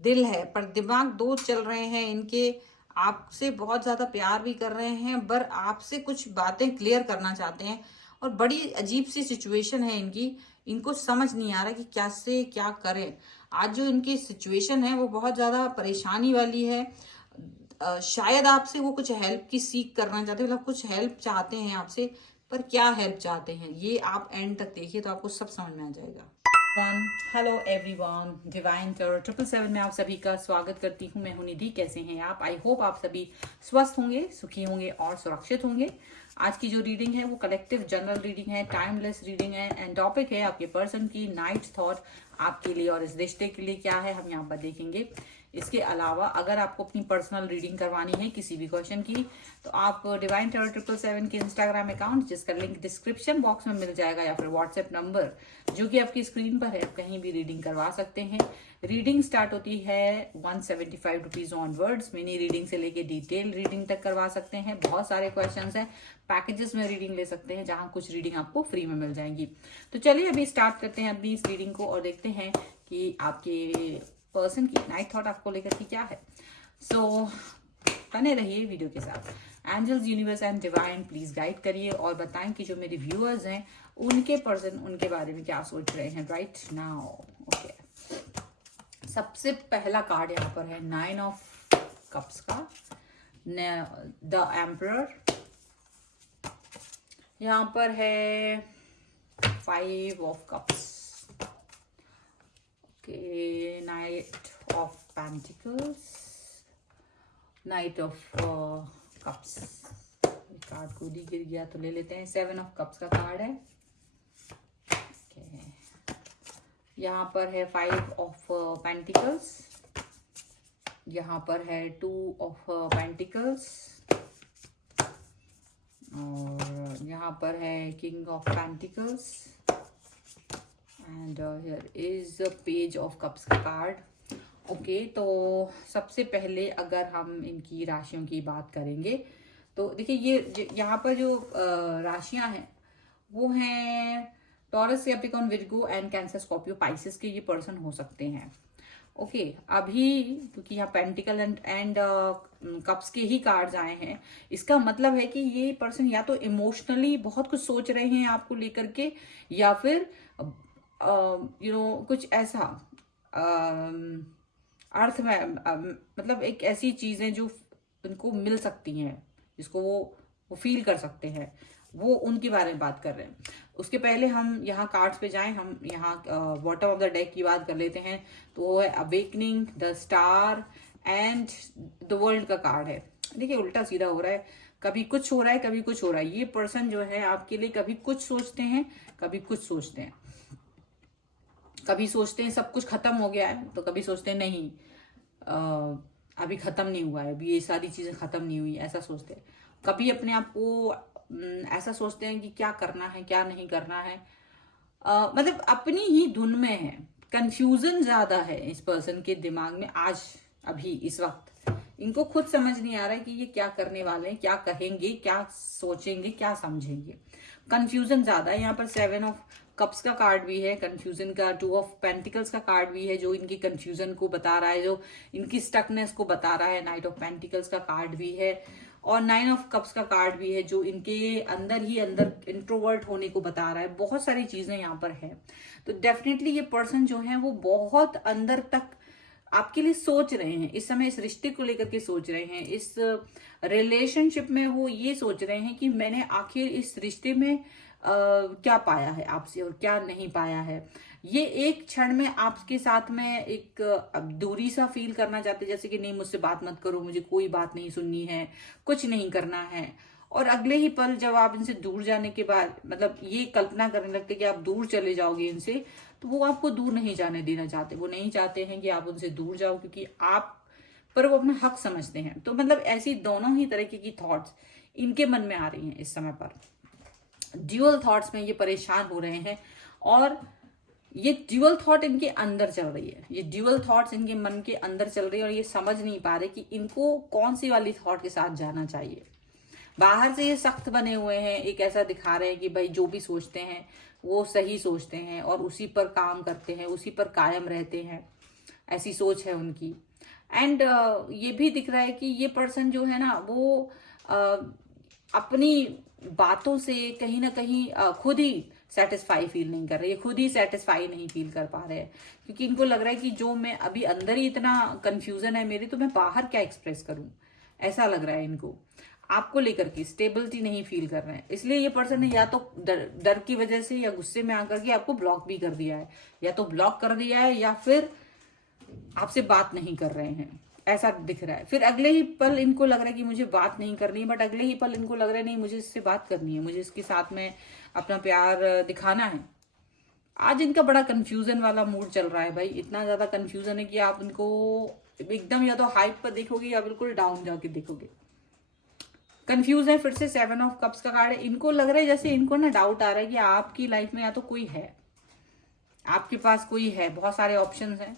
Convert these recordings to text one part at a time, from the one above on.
दिल है, पर दिमाग दो चल रहे हैं इनके। आपसे बहुत ज्यादा प्यार भी कर रहे हैं, पर आपसे कुछ बातें क्लियर करना चाहते हैं। और बड़ी अजीब सी सिचुएशन है इनकी, इनको समझ नहीं आ रहा कि क्या से क्या करें। आज जो इनकी सिचुएशन है वो बहुत ज्यादा परेशानी वाली है। शायद आपसे वो कुछ हेल्प की सीख करना चाहते हैं, मतलब कुछ हेल्प चाहते हैं आपसे, पर क्या हेल्प चाहते हैं ये आप एंड तक देखिए तो आपको सब समझ में आ जाएगा। हेलो एवरीवन, डिवाइन टेरर 777 में आप सभी का स्वागत करती हूँ। मैं हूँ निधि। कैसे हैं आप? आई होप आप सभी स्वस्थ होंगे, सुखी होंगे और सुरक्षित होंगे। आज की जो रीडिंग है वो कलेक्टिव जनरल रीडिंग है, टाइमलेस रीडिंग है एंड टॉपिक है आपके पर्सन की नाइट थॉट आपके लिए और इस रिश्ते के लिए क्या है, हम यहाँ पर देखेंगे। इसके अलावा अगर आपको अपनी पर्सनल रीडिंग करवानी है किसी भी क्वेश्चन की, तो आप डिवाइन टेरर 777 के इंस्टाग्राम अकाउंट, जिसका लिंक डिस्क्रिप्शन बॉक्स में मिल जाएगा, या फिर व्हाट्सएप नंबर जो कि आपकी स्क्रीन पर है, कहीं भी रीडिंग करवा सकते हैं। रीडिंग स्टार्ट होती है 175 रुपीज ऑनवर्ड्स। मिनी रीडिंग से लेके डिटेल रीडिंग तक करवा सकते हैं। बहुत सारे क्वेश्चंस हैं, पैकेजेस में रीडिंग ले सकते हैं, जहां कुछ रीडिंग आपको फ्री में मिल जाएंगी। तो चलिए अभी स्टार्ट करते हैं अपनी इस रीडिंग को और देखते हैं कि आपके पर्सन की नाइट थॉट आपको लेकर के क्या है। सो बने रहिए वीडियो के साथ। Angels, universe and divine please guide करिए और बताएं कि जो मेरे व्यूअर्स हैं उनके पर्सन उनके बारे में क्या सोच रहे हैं राइट नाउ। ओके, सबसे पहला कार्ड यहाँ पर है 9 ऑफ कप्स का, द एम्परर। यहाँ पर है 5 of cups, okay, night of pentacles, night of cups. Card खुद ही गिर गया तो ले लेते हैं। 7 ऑफ कप्स का कार्ड है। यहाँ पर है 5 ऑफ पेंटिकल्स, यहाँ पर है 2 ऑफ पेंटिकल्स, और यहाँ पर है king of pentacles and here is page of cups का कार्ड। ओके, तो सबसे पहले अगर हम इनकी राशियों की बात करेंगे तो देखिए ये यहाँ पर जो राशियां हैं वो हैं taurus, Capricorn, Virgo and cancer, Scorpio, Pisces के ये पर्सन हो सकते हैं। ओके, अभी क्योंकि यहाँ पेंटिकल एंड कप्स के ही कार्ड्स आए हैं, इसका मतलब है कि ये पर्सन या तो इमोशनली बहुत कुछ सोच रहे हैं आपको लेकर के, या फिर कुछ ऐसा अर्थ में मतलब एक ऐसी चीजें जो उनको मिल सकती हैं, जिसको वो फील कर सकते हैं, वो उनके बारे में बात कर रहे हैं। उसके पहले हम यहाँ कार्ड्स पे जाएं, हम यहाँ बॉटम ऑफ द डेक की बात कर लेते हैं। तो वो है awakening, the star and the world का कार्ड है। देखिए उल्टा सीधा हो रहा है, कभी कुछ हो रहा है कभी कुछ हो रहा है। ये पर्सन जो है आपके लिए कभी कुछ सोचते हैं कभी कुछ सोचते हैं। कभी सोचते हैं सब कुछ खत्म हो गया है, तो कभी सोचते हैं नहीं अभी खत्म नहीं हुआ है, अभी ये सारी चीजें खत्म नहीं हुई, ऐसा सोचते हैं। कभी अपने आप को ऐसा सोचते हैं कि क्या करना है क्या नहीं करना है, मतलब अपनी ही धुन में है। कंफ्यूजन ज्यादा है इस पर्सन के दिमाग में आज, अभी इस वक्त इनको खुद समझ नहीं आ रहा है कि ये क्या करने वाले हैं, क्या कहेंगे, क्या सोचेंगे, क्या समझेंगे। कंफ्यूजन ज्यादा है। यहाँ पर 7 ऑफ कप्स का कार्ड भी है कंफ्यूजन का, 2 ऑफ पेंटिकल्स का कार्ड भी है जो इनकी कंफ्यूजन को बता रहा है, जो इनकी स्टकनेस को बता रहा है। नाइट ऑफ पेंटिकल्स का कार्ड भी है और 9 ऑफ कप्स का कार्ड भी है जो इनके अंदर ही अंदर इंट्रोवर्ट होने को बता रहा है। बहुत सारी चीजें यहाँ पर है। तो डेफिनेटली ये पर्सन जो है वो बहुत अंदर तक आपके लिए सोच रहे हैं इस समय, इस रिश्ते को लेकर के सोच रहे हैं, इस रिलेशनशिप में वो ये सोच रहे हैं कि मैंने आखिर इस रिश्ते में क्या पाया है आपसे और क्या नहीं पाया है। ये एक क्षण में आपके साथ में एक दूरी सा फील करना चाहते, जैसे कि नहीं मुझसे बात मत करो, मुझे कोई बात नहीं सुननी है, कुछ नहीं करना है। और अगले ही पल जब आप इनसे दूर जाने के बाद मतलब ये कल्पना करने लगते कि आप दूर चले जाओगे इनसे, तो वो आपको दूर नहीं जाने देना चाहते। वो नहीं चाहते हैं कि आप उनसे दूर जाओ, क्योंकि आप पर वो अपना हक समझते हैं। तो मतलब ऐसी दोनों ही तरीके की थॉट्स इनके मन में आ रही हैं इस समय पर। ड्यूअल थॉट्स में ये परेशान हो रहे हैं और ये ड्यूअल थॉट इनके अंदर चल रही है, ये ड्यूअल थॉट्स इनके मन के अंदर चल रही है और ये समझ नहीं पा रहे कि इनको कौन सी वाली थॉट के साथ जाना चाहिए। बाहर से ये सख्त बने हुए हैं, एक ऐसा दिखा रहे हैं कि भाई जो भी सोचते हैं वो सही सोचते हैं और उसी पर काम करते हैं, उसी पर कायम रहते हैं। ऐसी सोच है उनकी। एंड ये भी दिख रहा है कि ये पर्सन जो है ना वो अपनी बातों से कहीं ना कहीं खुद ही सेटिस्फाई फील नहीं कर रहे, खुद ही सेटिस्फाई नहीं फील कर पा रहे हैं, क्योंकि इनको लग रहा है कि जो मैं अभी अंदर ही इतना कंफ्यूजन है मेरी, तो मैं बाहर क्या एक्सप्रेस करूं, ऐसा लग रहा है इनको। आपको लेकर के स्टेबिलिटी नहीं फील कर रहे हैं, इसलिए ये पर्सन ने या तो डर की वजह से या गुस्से में आकर के आपको ब्लॉक भी कर दिया है, या तो ब्लॉक कर दिया है या फिर आपसे बात नहीं कर रहे हैं, ऐसा दिख रहा है। फिर अगले ही पल इनको लग रहा है कि मुझे बात नहीं करनी है, बट अगले ही पल इनको लग रहा है नहीं मुझे इससे बात करनी है, मुझे इसके साथ में अपना प्यार दिखाना है। आज इनका बड़ा कंफ्यूजन वाला मूड चल रहा है भाई, इतना ज्यादा कंफ्यूजन है कि आप इनको एकदम या तो हाइप पर देखोगे या बिल्कुल डाउन जाके देखोगे। कंफ्यूज है। फिर से 7 ऑफ कप्स का कार्ड है। इनको लग रहा है जैसे इनको ना डाउट आ रहा है कि आपकी लाइफ में या तो कोई है, आपके पास कोई है, बहुत सारे ऑप्शंस हैं,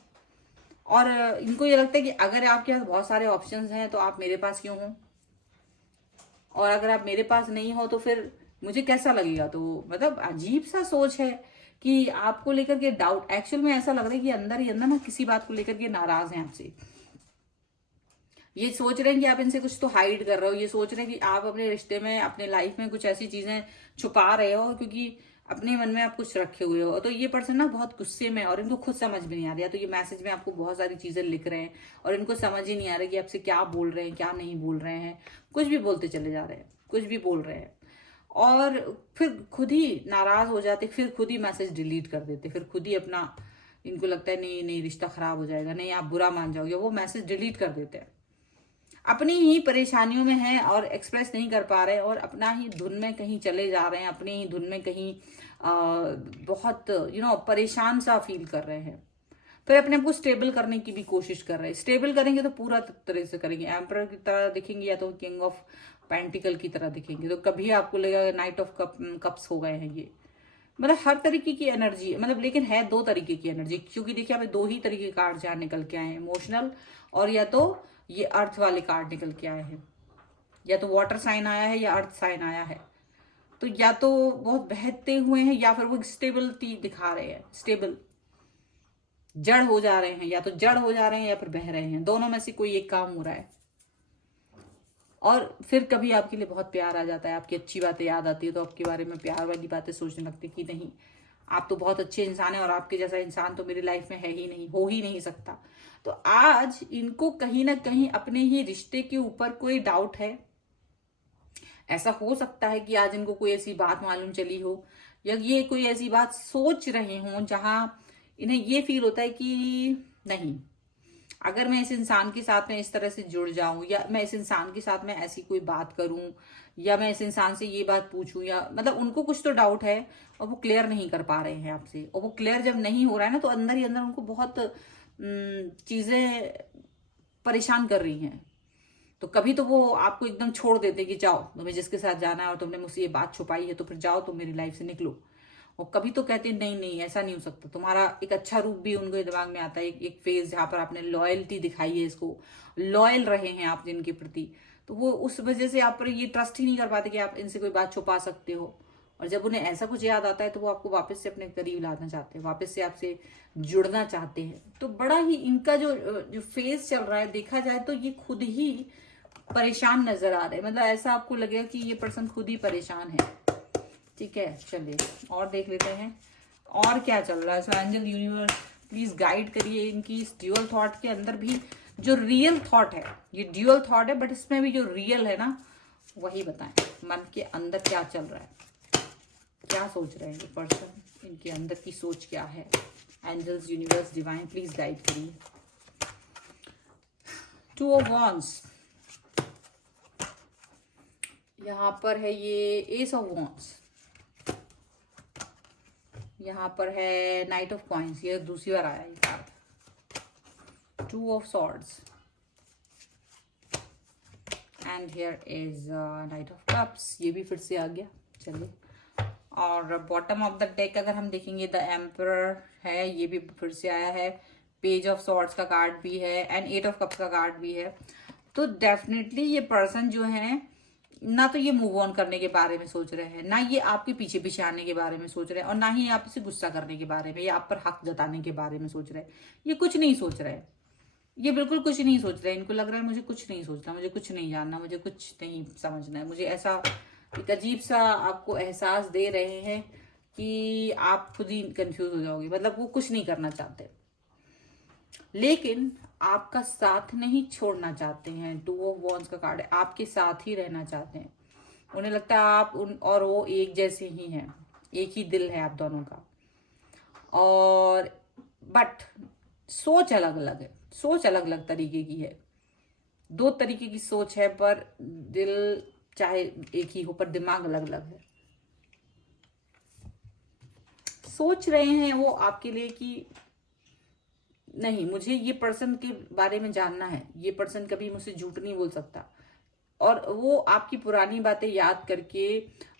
और इनको ये लगता है कि अगर आपके पास बहुत सारे ऑप्शंस हैं तो आप मेरे पास क्यों हो, और अगर आप मेरे पास नहीं हो तो फिर मुझे कैसा लगेगा। तो मतलब अजीब सा सोच है कि आपको लेकर के डाउट, एक्चुअल में ऐसा लग रहा है कि अंदर ही अंदर ना किसी बात को लेकर के नाराज हैं आपसे। ये सोच रहे हैं कि आप इनसे कुछ तो हाइड कर रहे हो, ये सोच रहे हैं कि आप अपने रिश्ते में, अपने लाइफ में कुछ ऐसी चीजें छुपा रहे हो क्योंकि अपने मन में आप कुछ रखे हुए हो। तो ये पर्सन ना बहुत गुस्से में, और इनको खुद समझ में नहीं आ रहा, तो ये मैसेज में आपको बहुत सारी चीजें लिख रहे हैं और इनको समझ ही नहीं आ रहा कि आपसे क्या बोल रहे हैं, क्या नहीं बोल रहे हैं, कुछ भी बोलते चले जा रहे हैं, कुछ भी बोल रहे हैं, और फिर खुद ही नाराज हो जाते, फिर खुद ही मैसेज डिलीट कर देते, फिर खुद ही अपना, इनको लगता है नहीं नहीं रिश्ता खराब हो जाएगा, नहीं आप बुरा मान जाओगे, वो मैसेज डिलीट कर देते हैं। अपनी ही परेशानियों में हैं और एक्सप्रेस नहीं कर पा रहे, और अपना ही धुन में कहीं चले जा रहे हैं, अपनी ही धुन में कहीं बहुत परेशान सा फील कर रहे हैं। फिर अपने आप को स्टेबल करने की भी कोशिश कर रहे हैं। स्टेबल करेंगे तो पूरा तरह से करेंगे, एम्परर की तरह दिखेंगे या तो किंग ऑफ पेंटिकल की तरह दिखेंगे, तो कभी आपको लगेगा नाइट ऑफ कप्स हो गए हैं ये। मतलब हर तरीके की एनर्जी, मतलब लेकिन है 2 तरीके की एनर्जी, क्योंकि देखिए हमें 2 ही तरीके के कार्ड यहाँ निकल के आए हैं, इमोशनल, और या तो ये अर्थ वाले कार्ड निकल के आए हैं, या तो वाटर साइन आया है या अर्थ साइन आया है। तो या तो बहुत बहते हुए हैं या फिर वो स्टेबिलिटी दिखा रहे हैं, स्टेबल, जड़ हो जा रहे हैं, या तो जड़ हो जा रहे हैं या फिर बह रहे हैं, दोनों में से कोई एक काम हो रहा है। और फिर कभी आपके लिए बहुत प्यार आ जाता है, आपकी अच्छी बातें याद आती है, तो आपके बारे में प्यार वाली बातें सोचने लगते कि नहीं आप तो बहुत अच्छे इंसान हैं, और आपके जैसा इंसान तो मेरी लाइफ में है ही नहीं, हो ही नहीं सकता। तो आज इनको कहीं ना कहीं अपने ही रिश्ते के ऊपर कोई डाउट है। ऐसा हो सकता है कि आज इनको कोई ऐसी बात मालूम चली हो, या ये कोई ऐसी बात सोच रहे हो जहां इन्हें ये फील होता है कि नहीं, अगर मैं इस इंसान के साथ में इस तरह से जुड़ जाऊं, या मैं इस इंसान के साथ में ऐसी कोई बात करूं, या मैं इस इंसान से ये बात पूछूं, या मतलब उनको कुछ तो डाउट है और वो क्लियर नहीं कर पा रहे हैं आपसे। और वो क्लियर जब नहीं हो रहा है ना, तो अंदर ही अंदर उनको बहुत चीजें परेशान कर रही हैं। तो कभी तो वो आपको एकदम छोड़ देते कि जाओ, तुम्हें जिसके साथ जाना है और तुमने मुझसे ये बात छुपाई है तो फिर जाओ, तुम मेरी लाइफ से निकलो। और कभी तो कहते हैं नहीं नहीं ऐसा नहीं हो सकता, तुम्हारा एक अच्छा रूप भी उनके दिमाग में आता है, एक फेज जहां पर आपने लॉयल्टी दिखाई है, इसको लॉयल रहे हैं आप जिनके प्रति, तो वो उस वजह से आप पर ये ट्रस्ट ही नहीं कर पाते कि आप इनसे कोई बात छुपा सकते हो। और जब उन्हें ऐसा कुछ याद आता है तो वो आपको वापस से अपने करीब लाना चाहते हैं, वापस से आपसे जुड़ना चाहते हैं। तो बड़ा ही इनका जो फेज चल रहा है, देखा जाए तो ये खुद ही परेशान नजर आ रहे हैं, मतलब ऐसा आपको लगेगा कि ये पर्सन खुद ही परेशान है। ठीक है, चलिए और देख लेते हैं और क्या चल रहा है। सो एंजल यूनिवर्स प्लीज गाइड करिए इनकी इस ड्यूअल थॉट के अंदर भी, जो रियल थॉट है, ये ड्यूअल थॉट है बट इसमें भी जो रियल है ना वही बताएं। मन के अंदर क्या चल रहा है, क्या सोच रहे हैं ये पर्सन, इनके अंदर की सोच क्या है। Angels universe divine please guide करिए। 2 ऑफ वॉन्ड्स, यहाँ पर है ये एस ऑफ वॉन्ड्स, यहाँ पर है नाइट ऑफ कॉइंस, ये दूसरी बार आया ये card. 2 of swords and here is night of cups, ये भी फिर से आ गया। चलिए, और बॉटम ऑफ द डेक अगर हम देखेंगे द एम्परर है, ये भी फिर से आया है। पेज ऑफ सॉर्ड्स का कार्ड भी है एंड 8 ऑफ कप्स का कार्ड भी है। तो डेफिनेटली ये पर्सन जो है ना तो ये मूव ऑन करने के बारे में सोच रहे हैं, ना ये आपके पीछे पीछे आने के बारे में सोच रहे हैं, और ना ही आपसे गुस्सा करने के बारे में या आप पर हक जताने के बारे में सोच रहे हैं। ये कुछ नहीं सोच रहे हैं, ये बिल्कुल कुछ नहीं सोच रहे हैं। इनको लग रहा है मुझे कुछ नहीं सोचना, मुझे कुछ नहीं जानना, मुझे कुछ नहीं समझना है। मुझे ऐसा एक अजीब सा आपको एहसास दे रहे हैं कि आप खुद ही कंफ्यूज हो जाओगे। मतलब वो कुछ नहीं करना चाहते, लेकिन आपका साथ नहीं छोड़ना चाहते हैं। टू ऑफ वॉन्ड्स का कार्ड है, आपके साथ ही रहना चाहते हैं। उन्हें लगता है आप उन और वो एक जैसे ही हैं, एक ही दिल है आप दोनों का। और बट सोच अलग अलग है, सोच अलग अलग तरीके की है। दो तरीके की सोच है, पर दिल चाहे एक ही हो, पर दिमाग अलग अलग है। सोच रहे हैं वो आपके लिए कि नहीं, मुझे ये पर्सन के बारे में जानना है, ये पर्सन कभी मुझसे झूठ नहीं बोल सकता। और वो आपकी पुरानी बातें याद करके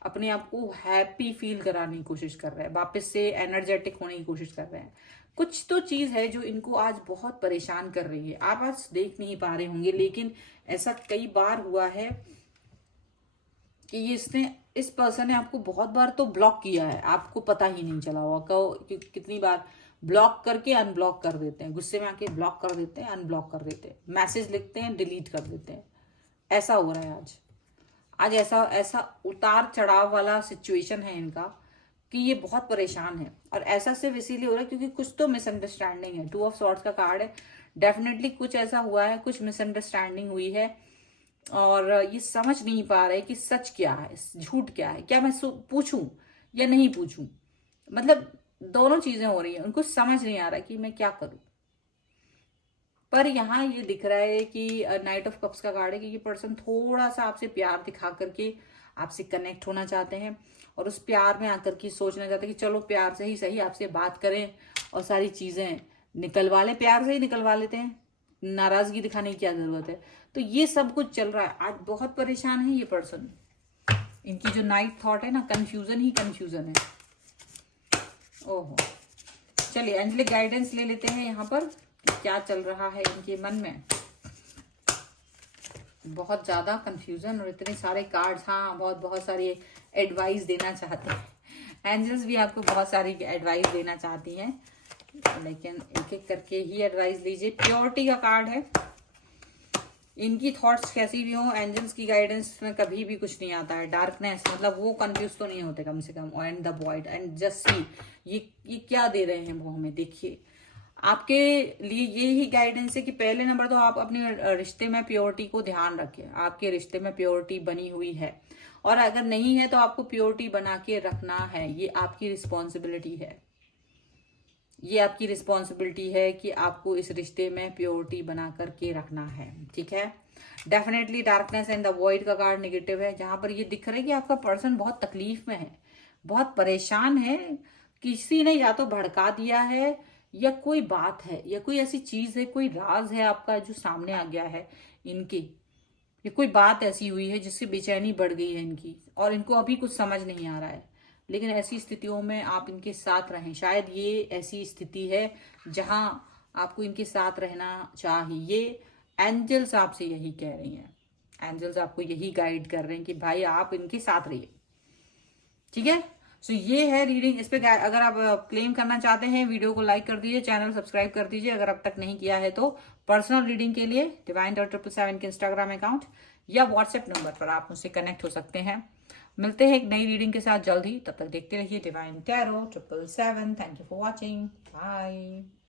अपने आप को हैप्पी फील कराने की कोशिश कर रहे हैं, वापस से एनर्जेटिक होने की कोशिश कर रहे हैं। कुछ तो चीज है जो इनको आज बहुत परेशान कर रही है। आप आज देख नहीं पा रहे होंगे, लेकिन ऐसा कई बार हुआ है कि इस पर्सन ने आपको बहुत बार तो ब्लॉक किया है, आपको पता ही नहीं चला होगा। कहो कितनी बार ब्लॉक करके अनब्लॉक कर देते हैं, गुस्से में आके ब्लॉक कर देते हैं, अनब्लॉक कर देते हैं, मैसेज लिखते हैं, डिलीट कर देते हैं। ऐसा हो रहा है आज। आज ऐसा ऐसा उतार चढ़ाव वाला सिचुएशन है इनका कि ये बहुत परेशान है। और ऐसा सिर्फ इसीलिए हो रहा है क्योंकि कुछ तो मिसअंडरस्टैंडिंग है। टू ऑफ सॉर्ड्स का कार्ड है, डेफिनेटली कुछ ऐसा हुआ है, कुछ मिसअंडरस्टैंडिंग हुई है, और ये समझ नहीं पा रहे कि सच क्या है, झूठ क्या है, क्या मैं पूछूं या नहीं पूछूं। मतलब दोनों चीजें हो रही हैं, उनको समझ नहीं आ रहा कि मैं क्या करूं। पर यहाँ ये दिख रहा है कि नाइट ऑफ कप्स का कार्ड है कि ये पर्सन थोड़ा सा आपसे प्यार दिखा करके आपसे कनेक्ट होना चाहते हैं, और उस प्यार में आकर के सोचना चाहते हैं कि चलो प्यार से ही सही आपसे बात करें और सारी चीजें निकलवा लें। प्यार से ही निकलवा लेते हैं, नाराजगी दिखाने की क्या जरूरत है। तो ये सब कुछ चल रहा है। आज बहुत परेशान है ये पर्सन। इनकी जो नाइट थॉट है ना, कंफ्यूजन ही कंफ्यूजन है। ओहो, चलिए एंजलिक गाइडेंस ले लेते हैं यहाँ पर, क्या चल रहा है इनके मन में। बहुत ज्यादा कंफ्यूजन और इतने सारे कार्ड्स। हाँ, बहुत बहुत सारी एडवाइस देना चाहते हैं एंजल्स भी, आपको बहुत सारी एडवाइस देना चाहती हैं, लेकिन एक एक करके ही एडवाइस लीजिए। प्योरिटी का कार्ड है। इनकी थॉट्स कैसी भी हो, एंजल्स की गाइडेंस में कभी भी कुछ नहीं आता है। डार्कनेस, मतलब वो कंफ्यूज तो नहीं होते कम से कम। And the void and just see, ये क्या दे रहे हैं वो हमें। देखिए, आपके लिए ये ही गाइडेंस है कि पहले नंबर तो आप अपने रिश्ते में प्योरिटी को ध्यान रखें। आपके रिश्ते में प्योरिटी बनी हुई है, और अगर नहीं है तो आपको प्योरिटी बना के रखना है। ये आपकी रिस्पॉन्सिबिलिटी है। ये आपकी रिस्पॉन्सिबिलिटी है कि आपको इस रिश्ते में प्योरिटी बना करके रखना है, ठीक है। Definitely darkness and the void का कार्ड नेगेटिव है, जहां पर ये दिख रहा है कि आपका पर्सन बहुत तकलीफ में है, बहुत परेशान है। किसी ने या तो भड़का दिया है, या कोई बात है, या कोई ऐसी चीज है, कोई राज है आपका जो सामने आ गया है इनके। ये कोई बात ऐसी हुई है जिससे बेचैनी बढ़ गई है इनकी, और इनको अभी कुछ समझ नहीं आ रहा है। लेकिन ऐसी स्थितियों में आप इनके साथ रहें। शायद ये ऐसी स्थिति है जहां आपको इनके साथ रहना चाहिए। एंजल्स आपसे यही कह रही हैं, एंजल्स आपको यही गाइड कर रहे हैं कि भाई आप इनके साथ रहिए, ठीक है। सो ये है रीडिंग। इस पे अगर आप क्लेम करना चाहते हैं, वीडियो को लाइक कर दीजिए, चैनल सब्सक्राइब कर दीजिए अगर अब तक नहीं किया है तो। पर्सनल रीडिंग के लिए divine.777 के इंस्टाग्राम अकाउंट या व्हाट्सएप नंबर पर आप मुझसे कनेक्ट हो सकते हैं। मिलते हैं एक नई रीडिंग के साथ जल्द ही। तब तक देखते रहिए divine tarot 777। Thank you for watching. Bye.